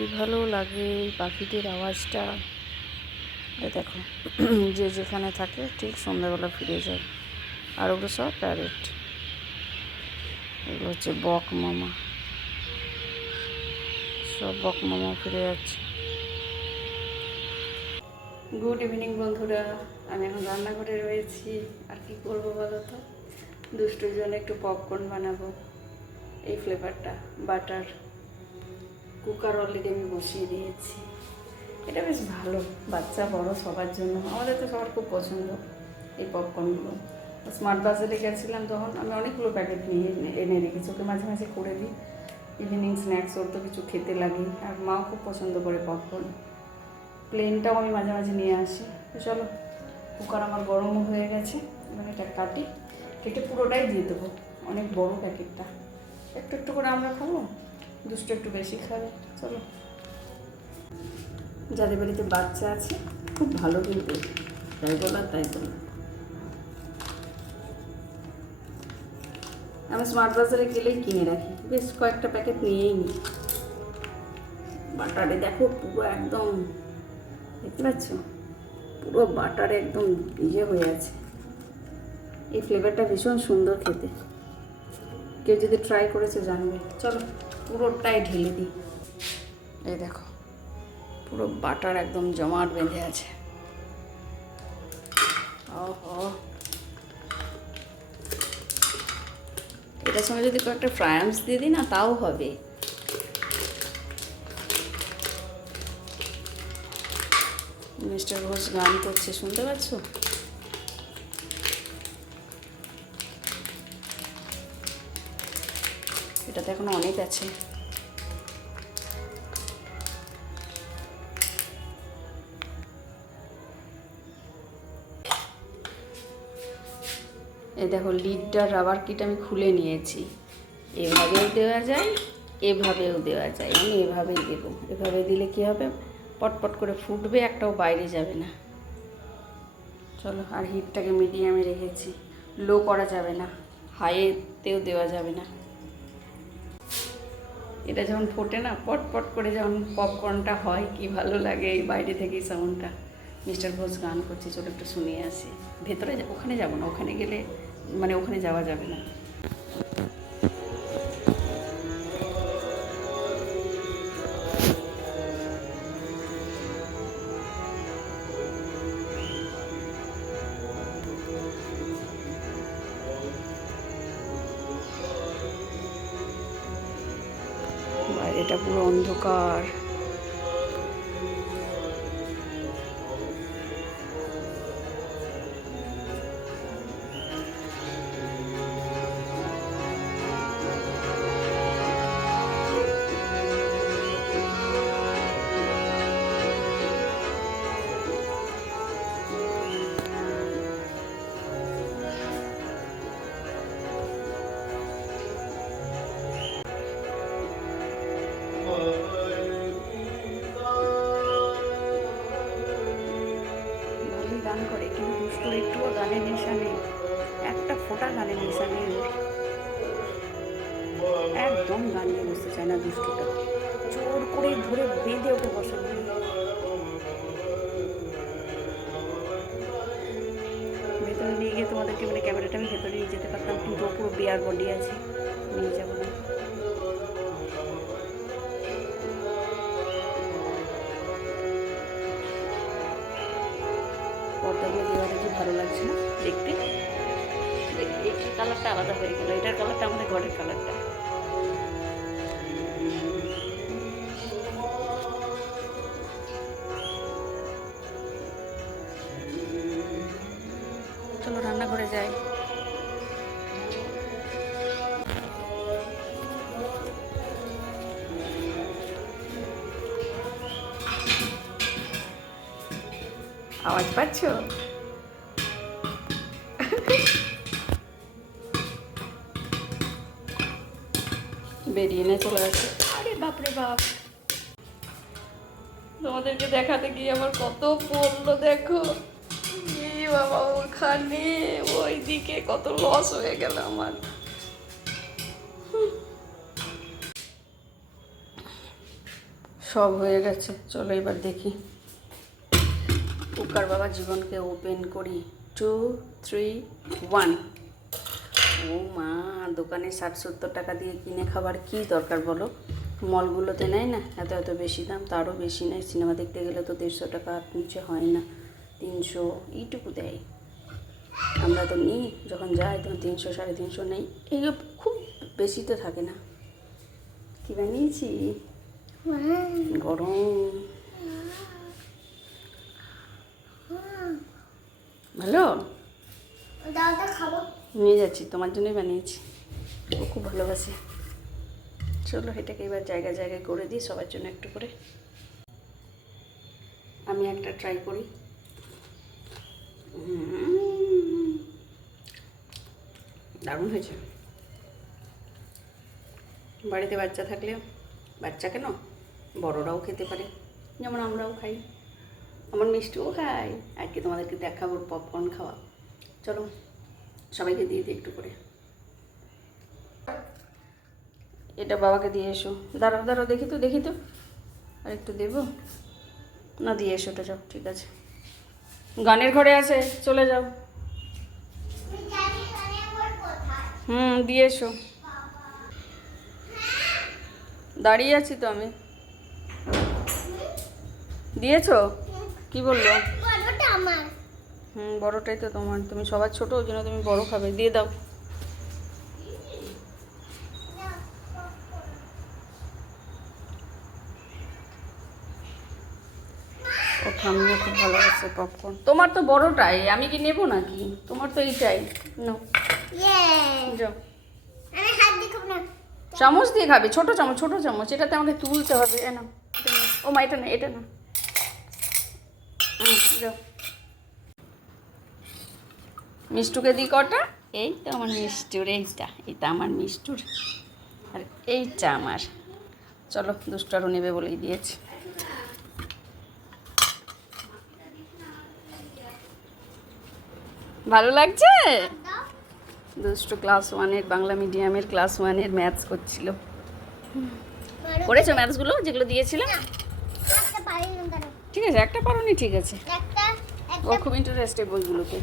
কি ভালো লাগে এই পাখিটির আওয়াজটা। দেখো যে যেখানে থাকে ঠিক সন্ধ্যাবেলা ফিরে যায়। আর ওগুলো সব প্যারেট, এগুলো হচ্ছে বক মামা, সব বক মামা ফিরে যাচ্ছে। গুড ইভিনিং বন্ধুরা, আমি এখন রান্নাঘরে রয়েছি। আর কি করবো বলো তো, দুষ্টুর জন্য একটু পপকর্ন বানাবো। এই ফ্লেভারটা বাটার, কুকার অলরেডি আমি বসিয়ে দিয়েছি। এটা বেশ ভালো, বাচ্চা বড় সবার জন্য। আমাদের তো সবার খুব পছন্দ এই পপকর্নগুলো। স্মার্ট বাজারে গেছিলাম তখন আমি অনেকগুলো প্যাকেট নিয়ে এনে রেখেছি, ওকে মাঝে মাঝে করে দিই ইভিনিং স্ন্যাক্স। ওর তো কিছু খেতে লাগে, আর মাও খুব পছন্দ করে পপকর্ন। প্লেনটাও আমি মাঝে মাঝে নিয়ে আসি। তো চলো, কুকার আমার গরমও হয়ে গেছে, এবার এটা কাটি, কেটে পুরোটাই দিয়ে দেবো। অনেক বড় প্যাকেটটা, একটু একটু করে আমরা খাবো, দুষ্টু একটু বেশি খাবে। চলো, যাদের বাড়িতে বাচ্চা আছে খুব ভালো, কিন্তু তাই বলার তাই বলো। আমি স্মার্ট বাজারে গেলেই কিনে রাখি, বেশ কয়েকটা প্যাকেট নিয়েই নিই। বাটারে দেখো পুরো একদম, দেখতে পাচ্ছ পুরো বাটারে একদম ইয়ে হয়ে আছে। এই ফ্লেভারটা ভীষণ সুন্দর খেতে, কেউ যদি ট্রাই করেছে জানবে। চলো পুরোটাই ঢেলে দিই। এই দেখো পুরো বাটার একদম জমাট বেঁধে আছে। ওহো, এটার সঙ্গে যদি কয়েকটা ফ্রায়ামস দিয়ে দিই না তাও হবে। মিস্টার ঘোষ গান করছে, শুনতে পাচ্ছ? এটাতে এখন অনেক আছে। এই দেখো লিডটার রাবার কিট আমি খুলে নিয়েছি। এভাবেও দেওয়া যায়, এভাবেও দেওয়া যায়। আমি এভাবেই দেবো। এভাবে দিলে কি হবে, পটপট করে ফুটবে, একটাও বাইরে যাবে না। চলো, আর হিটটাকে মিডিয়ামে রেখেছি, লো করা যাবে না, হাইতেও দেওয়া যাবে না। এটা যখন ফোটে না, পটপট করে যখন পপকর্নটা হয়, কি ভালো লাগে এই বাইরে থেকেই সাউন্ডটা। মিস্টার ঘোষ গান করছে, চলো একটু শুনিয়ে আসি। ভেতরে ওখানে যাবো না, ওখানে গেলে মানে ওখানে যাওয়া যাবে না। বাইরেটা পুরো অন্ধকার। ভালোই গান করে, কিন্তু দুষ্টুর একটুও গানের নেশা নেই, একটা ফোঁটা গানের নেশা নেই ওর। একদম গান নিয়ে বসতে চায় না দুষ্টুটা, জোর করে ধরে বেঁধে ওকে বসানো। ভেতরে নিয়ে গিয়ে তোমাদেরকে মানে ক্যামেরাটা আমি ভেতরে নিয়ে যেতে পারতাম, কিন্তু ও পুরো বিয়ার বডি আছে, নিয়ে যাবো না। পর্দাগুলো দেওয়াটা কি ভালো লাগছে না দেখতে? এই কালারটা আলাদা হয়ে গেল, এটার কালারটা আমাদের ঘরের কালারটা। চলো রান্নাঘরে যাই। আওয়াজ পাচ্ছ? বেরিয়ে নিয়ে চলে আসে। আরে বাপরে বাপ, তোমাদেরকে দেখাতে গিয়ে আমার কত পড়লো দেখো। বাবা, ওখানে ওই দিকে কত লস হয়ে গেল আমার। সব হয়ে গেছে, চলো এবার দেখি। কুকার বাবা জীবনকে ওপেন করি। 2, 3, 1। ও মা, দোকানে 60-70 টাকা দিয়ে কিনে খাবার কি দরকার বলো? মলগুলোতে নেয় না এত এত বেশি দাম, তারও বেশি নেয়। সিনেমা দেখতে গেলে তো 150 টাকা আর নিচে হয় না, 300 এইটুকু দেয়। আমরা তো নিই, যখন যাই তখন 300 350 নেই, এইগুলো খুব বেশি তো থাকে না। কী বানিয়েছি? গরম। ভালো, খাবো, নিয়ে যাচ্ছি, তোমার জন্যই বানিয়েছি, ও খুব ভালোবাসে। চলো এটাকে এবার জায়গায় জায়গায় করে দিই সবার জন্য একটু করে। আমি একটা ট্রাই করি। দারুণ হয়েছে। বাড়িতে বাচ্চা থাকলে, বাচ্চা কেন বড়রাও খেতে পারে, যেমন আমরাও খাই, আমার মিষ্টিও খাই। আজকে তোমাদেরকে দেখাবো পপকর্ন খাওয়া। চলো সবাইকে দিয়ে দিই একটু করে। এটা বাবাকে দিয়ে এসো। দাঁড়াও দাঁড়াও, দেখি তো আর একটু দেবো না, দিয়ে এসো। ওটা যাও, ঠিক আছে, গানের ঘরে আছে, চলে যাও। দিয়ে এসো। দাঁড়িয়ে আছি তো আমি। দিয়েছো? কি বললো? বড়টাই তো তোমার, তুমি সবার ছোট, ওই জন্য তুমি বড় খাবে, দিয়ে দাও। ও ঠাম্মিও খুব ভালোবাসে পপকর্ন। তোমার তো বড়টাই, আমি কি নেবো নাকি? তোমার তো এইটাই নাও। যাও, চামচ দিয়ে খাবে, ছোট চামচ, এটাতে আমাকে তুলতে হবে। না ও মা, এটা না, এটা না। যাও, মিষ্টুকে দিই কটা। এই তো আমার মিষ্টুর, এইটা আমার মিষ্টুর, আর এইটা আমার। চলো, দুষ্টু আরও নেবে বলেই দিয়েছি। ভালো লাগছে? দুষ্টু ক্লাস 1-এর, বাংলা মিডিয়ামের ক্লাস 1-এর ম্যাথস করছিল। করেছো ম্যাথসগুলো যেগুলো দিয়েছিলাম? ঠিক আছে, একটা পারোনি, ঠিক আছে। ও খুব ইন্টারেস্টেড বইগুলোতে।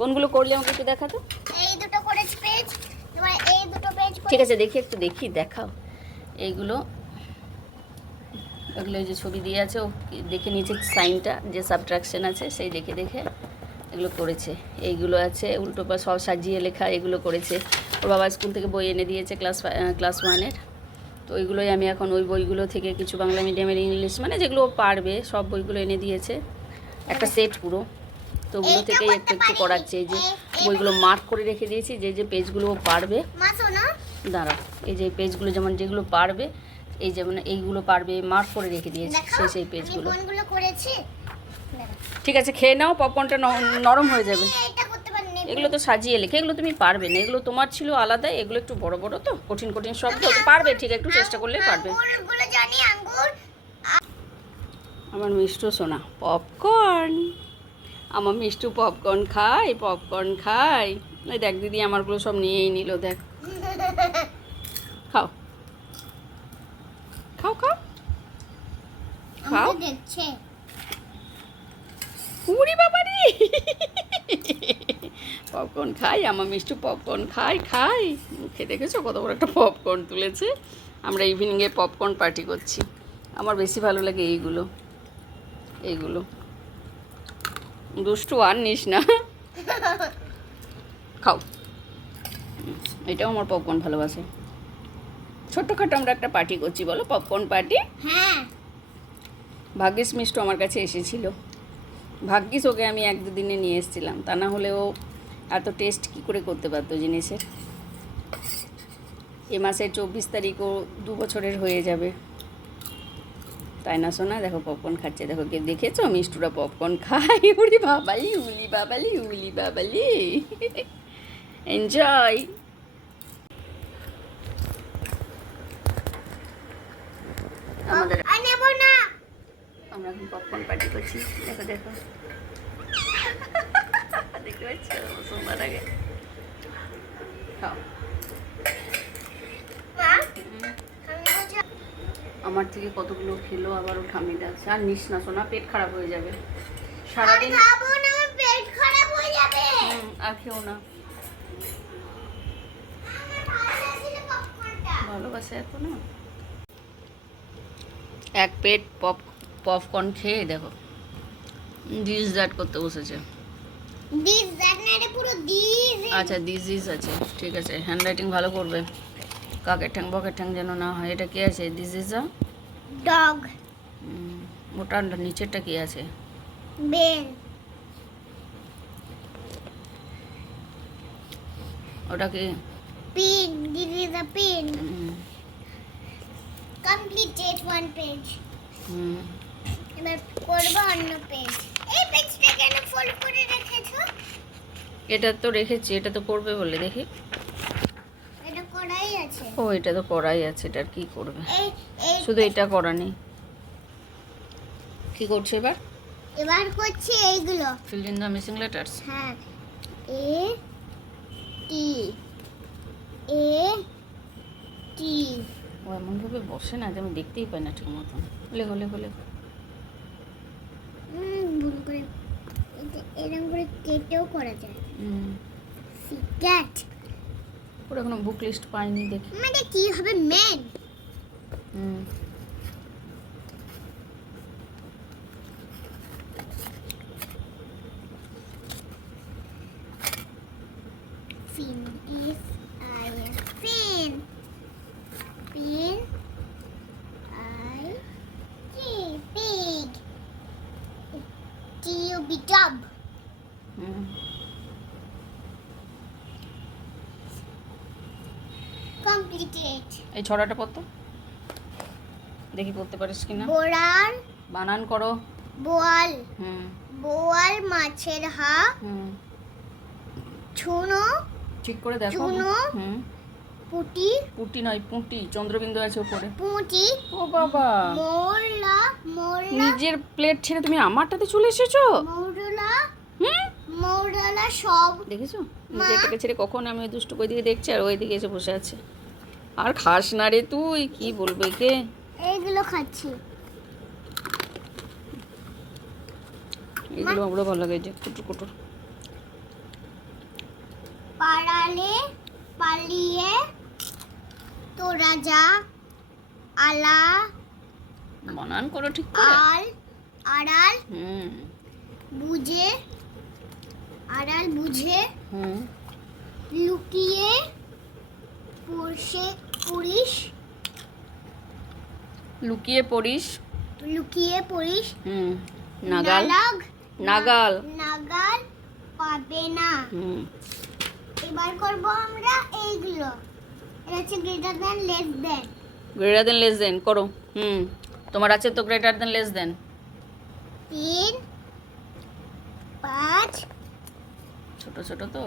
কোনগুলো করলে আমাকে একটু দেখাতো। এই দুটো করেছি পেজ, তোমার এই দুটো পেজ। ঠিক আছে, দেখি দেখাও এইগুলো। এগুলো যে ছবি দিয়ে আছে, ও দেখে নিচে সাইনটা যে সাবট্রাকশন আছে সেই দেখে এগুলো করেছে। এইগুলো আছে উল্টো পা সব সাজিয়ে লেখা, এগুলো করেছে। ওর বাবা স্কুল থেকে বই এনে দিয়েছে ক্লাস 1-এর, তো ওইগুলোই আমি এখন ওই বইগুলো থেকে কিছু বাংলা মিডিয়ামের ইংলিশ মানে যেগুলো ও পারবে সব বইগুলো এনে দিয়েছে, একটা সেট পুরো। তো ওগুলো থেকেই একটু করাচ্ছে। এই যে বইগুলো মার্ক করে রেখে দিয়েছি, যে পেজগুলো ও পারবে। দাঁড়াও, এই যে পেজগুলো যেগুলো পারবে, এই যেমন এইগুলো পারবে মার্ক করে রেখে দিয়েছি, সেই পেজগুলো। ঠিক আছে, খেয়ে নাও, পপকর্নটা নরম হয়ে যাবে। এগুলো তো সাজিয়ে লেখে, এগুলো তুমি পারবে না, এগুলো তোমার ছিল আলাদা, এগুলো একটু বড় বড় তো কঠিন শব্দ, তো পারবে, ঠিক একটু চেষ্টা করলে পারবে। আমার মিষ্টু সোনা পপকর্ন, আমার মিষ্টু পপকর্ন খাই। ওই দেখ দিদি আমারগুলো সব নিয়েই নিল, দেখ। খাও খাও খাও খাও। উড়ি বাবারি, পপকর্ন খাই, আমার মিষ্টু পপকর্ন খাই। মুখে দেখেছো কত বড় একটা পপকর্ন তুলেছে। আমরা ইভিনিংয়ে পপকর্ন পার্টি করছি। আমার বেশি ভালো লাগে এইগুলো। দুষ্টু আর নিস না, খাও। এটাও আমার পপকর্ন ভালোবাসে। ছোট্টখাটো আমরা একটা পার্টি করছি, বলো, পপকর্ন পার্টি। হ্যাঁ, ভাগ্যিস মিষ্টু আমার কাছে এসেছিল, ভাগ্যিস ওকে আমি 1-2 দিনে নিয়ে এসেছিলাম, তা না হলে ও এত টেস্ট কী করে করতে পারতো জিনিসের। এ মাসের 24 তারিখ ও 2 বছরের হয়ে যাবে, তাই না সোনা? দেখো পপকর্ন খাচ্ছে, দেখো, কে দেখেছো মিষ্টুরা পপকর্ন খায়। উলি বাবালি এনজয়। আমরা এখন পপকর্ন পার্টি করছি, দেখো দেখতে পাচ্ছ সুন্দর লাগে। খাও। আমার থেকে কতগুলো খেলো, আবার ও ঠামি ডাকছে। আর নিস না সোনা, পেট খারাপ হয়ে যাবে আর সারাদিন। খাবো না, আমার পেট খারাপ হয়ে যাবে। আর খেও না। আমার ভালো লাগছে না পপকর্নটা। ভালোবাসে এত না। এক পেট পপকর্ন খেয়ে দেখো দিস দ্যাট করতে বসেছে। দিস দ্যাট না, এটা পুরো দিস। আচ্ছা দিস ইজ আছে, ঠিক আছে। হ্যান্ড রাইটিং ভালো করবে, কাকের ঠ্যাং বকের ঠ্যাং যেন না হয়। এটা কি আছে? This is a dog. ওটা নিচেরটা কি আছে? বেন। ওটা কি? Pin. This is a pin. Hmm, completed one page. হুম। এবার করবো অন্য পেজ। এই পেজটা কেন ফোল্ড করে রেখেছো? এটা তো রেখেছি, এটা তো পড়বে বলে। দেখি। এটা করাই আছে। ও এটা তো করাই আছে, এটা আর কি করবে? এই এই শুধু এটা করা নেই। কি করছে এবার? এবার করছি এইগুলো। Fill in the missing letters. হ্যাঁ, এ টি এ টি। ও এমনভাবে বসে না যে আমি দেখতেই পাই না ঠিক মতন। লেখো লেখো লেখো। ভুল করে এরকম করে কেটেও করা যায়। হুম। ক্যাট ওরা এখনো বুক লিস্ট পাইনি, দেখি। মানে কি হবে? Men. Hmm. Fin, F I N, fin. Pin, I G, pig. T U B, tub. Hmm. Completed. এই ছড়াটা পড়তো, দেখি পড়তে পারিস কিনা। বোরাল, বানান করো। বোয়াল। হুম। বোয়াল মাছের হা। হুম। ছুনো, ঠিক করে দেখো। চুনো। হুম। পুটি, পুটি নয়, পুঁটি। চন্দ্রবিন্দু আছে উপরে। পুঁটি। ও বাবা, মোরলা, মোরলা, নিজের প্লেট ছেড়ে তুমি আমারটাতে চলে এসেছো। মৌরলা, হুম। মৌরলা সব। দেখেছো মা। নিজেরটাকে ছেড়ে? কখন আমি ওই দুষ্টু ওই দিকে দেখছি আর ওই দিকে এসে বসে আছে। আর খাস না রে তুই, কি বলবো একে। এইগুলো খাচ্ছি। এগুলো আমারও ভালো লাগে, যে কুটুর কুটুর। পাড়ালে, পালিয়ে, তোরা যা, আলা, বানান করো ঠিক করে। আল, আড়াল, হুম। বুঝে, আড়াল বুঝে, হুম। লুকিয়ে, পুরুষে, পুলিশ, লুকিয়ে পড়িস। লুকিয়ে পড়িস। হুম। নাগাল। নালাগ, নাগাল। নাগাল পাবে না। হুম। এবার করব আমরা এইগুলো। এটা হচ্ছে greater than, less than. Greater than less than করো। হুম। তোমার আছে তো গ্রেটার দেন লেস দেন। 3, 5, ছোট ছোট তো।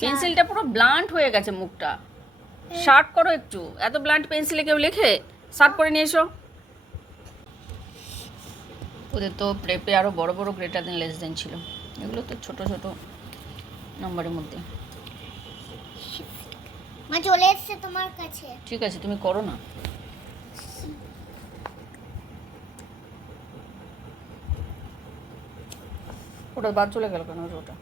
পেন্সিলটা পুরো ব্লান্ট হয়ে গেছে মুখটা। শার্প করো একটু। এত ব্লান্ট পেন্সিলে কেউ লেখে? শার্প করে নিয়ে এসো। ওদের তো প্রেপে আরো বড় বড় গ্রেটার দেন লেস দেন ছিল, এগুলো তো ছোট ছোট নম্বরের মধ্যে। মা চলে এসেছে তোমার কাছে। ঠিক আছে, তুমি করো না। ওটা বাদ চলে গেল কেন ওটা?